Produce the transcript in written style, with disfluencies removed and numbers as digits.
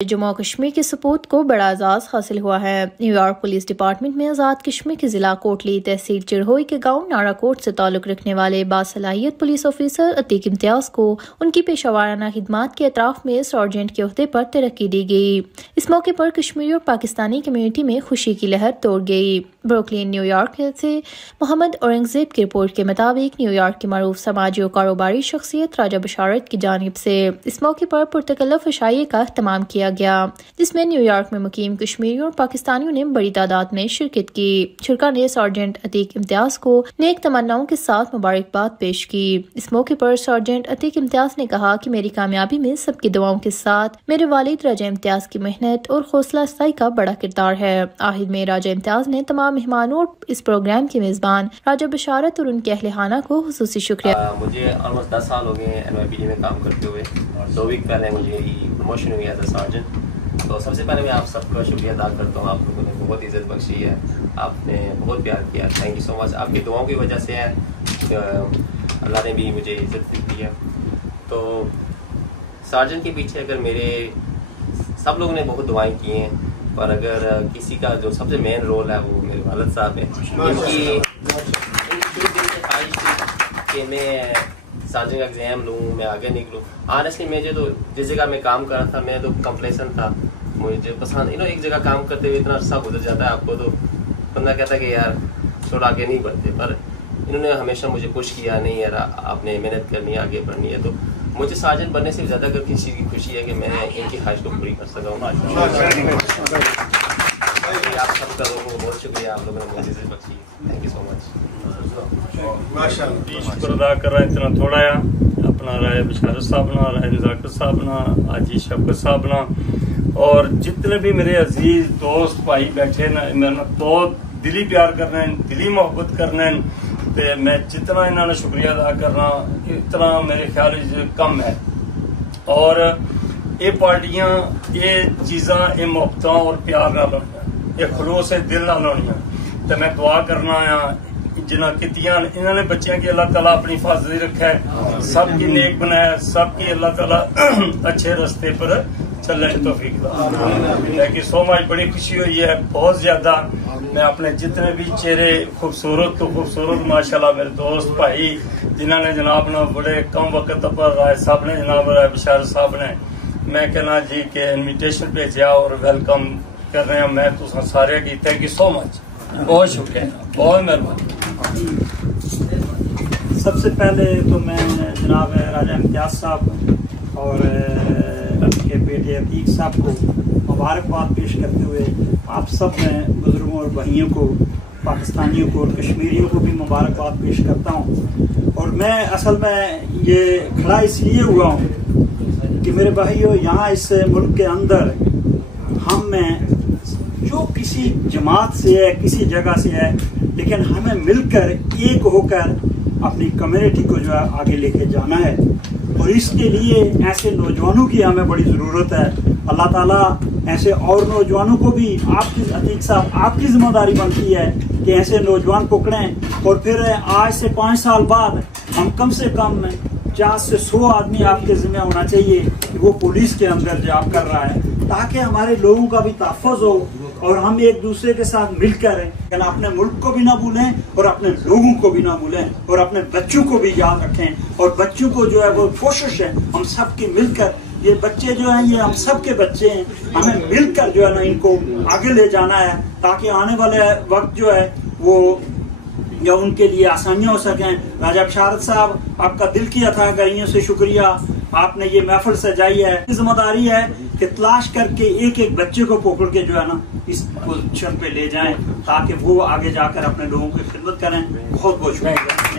जम्मू कश्मीर के सपूत को बड़ा एजाज हासिल हुआ है। न्यूयॉर्क पुलिस डिपार्टमेंट में आज़ाद कश्मीर के जिला कोटली तहसील चिरहोई के गांव नाराकोट से ताल्लुक रखने वाले बासलाहियत पुलिस ऑफिसर अतीक इम्तियाज को उनकी पेशावराना खिदमात के अतराफ में सार्जेंट के ओहदे पर तरक्की दी गई। इस मौके पर कश्मीरी और पाकिस्तानी कम्यूनिटी में खुशी की लहर तोड़ गई। ब्रुकलिन न्यूयॉर्क से मोहम्मद औरंगजेब की रिपोर्ट के मुताबिक न्यूयॉर्क की मरूफ समाजी और कारोबारी शख्सियत राजा बशारत की जानिब से इस मौके पर पुरतकल्लुफ अशाइये का इख्तिमाम किया गया, जिसमें न्यूयॉर्क में मुकीम कश्मीरियों और पाकिस्तानियों ने बड़ी तादाद में शिरकत की। शुरका ने सार्जेंट अतीक इम्तियाज को नेक तमन्नाओं के साथ मुबारकबाद पेश की। इस मौके पर सार्जेंट अतीक इम्तियाज ने कहा कि मेरी कामयाबी में सबकी दुआओं के साथ मेरे वालिद राजा इम्तियाज की मेहनत और हौसला अफजाई का बड़ा किरदार है। आखिर में राजा इम्तियाज ने तमाम मेहमानों और इस प्रोग्राम के मेजबान राजा बशारत और उनके अहले खाना को खुसूसी शुक्रिया। मुझे ऑलमोस्ट 10 साल हो गए NYPD में काम करते हुए, और 2 वीक पहले मुझे प्रमोशन हुई एज अ सार्जेंट। तो सबसे पहले मैं आप सबका शुक्रिया अदा करता हूँ। आप लोगों ने बहुत इज्जत बख्शी है, आपने बहुत प्यार किया, थैंक यू सो मच। आपकी दुआओं की वजह से है अल्लाह ने भी मुझे इज्जत दी है। तो सार्जेंट के पीछे अगर मेरे सब लोगों ने बहुत दुआएं की हैं, पर अगर किसी का जो सबसे मेन रोल है वो मेरे वालिद साहब है। इनकी ख्वाहिश थी कि मैं सार्जेंट का एग्जाम लूँ, मैं आगे निकलूँ। ऑनेस्टली मुझे तो जिस जगह मैं काम कर रहा था मैं तो कंप्लेसेंट था, मुझे पसंद एक जगह काम करते हुए इतना अर्सा गुजर जाता है आपको, तो बंदा कहता है कि यार छोड़ आगे नहीं बढ़ते। पर इन्होंने हमेशा मुझे पुश किया, नहीं यार आपने मेहनत करनी है, आगे बढ़नी है। तो मुझे सार्जेंट बनने से ज़्यादा अगर किसी की खुशी है कि मैं इनकी ख्वाहिश को पूरी कर सका हूँ। आप सब लोगों को बहुत शुक्रिया, आप लोगों ने मुझे इज्जत बख्शी, थैंक यू सो मच। शुक्र अदा कर रहा है इतना थोड़ा है अपना राय बशारत साहब ना, राय नजाकत साहब ना, आजी शफकत साहब ना, और जितने भी मेरे अजीज दोस्त भाई बैठे ना, मैंने बहुत दिली प्यार करना है, दिली मोहब्बत करना है। ते मैं जितना इन्होंने शुक्रिया अदा करना इतना मेरे ख्याल कम है। और ये पार्टियां ये चीज़ा ये मोहब्बत और प्यार ना लोनिया, ये खलूस है दिल ना लोनिया। तो मैं दुआ करना आ जिन्हें कितियां इन्होंने बच्चों की अल्लाह ताला अपनी हिफाजत रखा है, सबकी नेक बनाया, सबकी अल्लाह ताला अच्छे रास्ते पर चलने की तौफीक दा। सो मच बड़ी खुशी हुई है, बहुत ज्यादा। मैं अपने जितने भी चेहरे खूबसूरत तो खूबसूरत माशाल्लाह मेरे दोस्त भाई जिन्होंने जनाब ना बड़े कम वक्त पर राय साहब ने जनाब राय बशारत साहब ने मैं कहना जी के इन्विटेशन भेजा और वेलकम कर रहे हैं। मैं तो सारे की थैंक यू सो मच, बहुत शुक्रिया, बहुत मेहरबानी। सबसे पहले तो मैं जनाब राजा इम्तियाज साहब और उनके बेटे अतीक साहब को मुबारकबाद पेश करते हुए आप सब मैं बुजुर्गों और भाइयों को, पाकिस्तानियों को और कश्मीरियों को भी मुबारकबाद पेश करता हूँ। और मैं असल में ये खड़ा इसलिए हुआ हूँ कि मेरे भाइयों यहाँ इस मुल्क के अंदर हम में जो किसी जमात से है, किसी जगह से है, लेकिन हमें मिलकर एक होकर अपनी कम्युनिटी को जो है आगे लेके जाना है। और इसके लिए ऐसे नौजवानों की हमें बड़ी ज़रूरत है। अल्लाह ताला ऐसे और नौजवानों को भी, आपकी अतीक साहब आपकी जिम्मेदारी बनती है कि ऐसे नौजवान पकड़ें। और फिर आज से 5 साल बाद हम कम से कम 50 से 100 आदमी आपके जिम्मे होना चाहिए कि वो पुलिस के अंदर जॉब कर रहा है, ताकि हमारे लोगों का भी तहफ़्फ़ुज़ हो और हम एक दूसरे के साथ मिलकर अपने मुल्क को भी ना भूलें और अपने लोगों को भी ना भूलें और अपने बच्चों को भी याद रखें। और बच्चों को जो है वो कोशिश है हम सब की मिलकर, ये बच्चे जो हैं ये हम सब के बच्चे हैं, हमें मिलकर जो है ना इनको आगे ले जाना है, ताकि आने वाले वक्त जो है वो या उनके लिए आसानियां हो सकें। राजा बशारत साहब आपका दिल की अथा गहियों से शुक्रिया, आपने ये महफिल सजाई है। जिम्मेदारी है कि तलाश करके एक एक बच्चे को पकड़ के जो है ना इस पोजीशन पे ले जाएं, ताकि वो आगे जाकर अपने लोगों की खिदमत करें। बहुत बहुत शुक्रिया।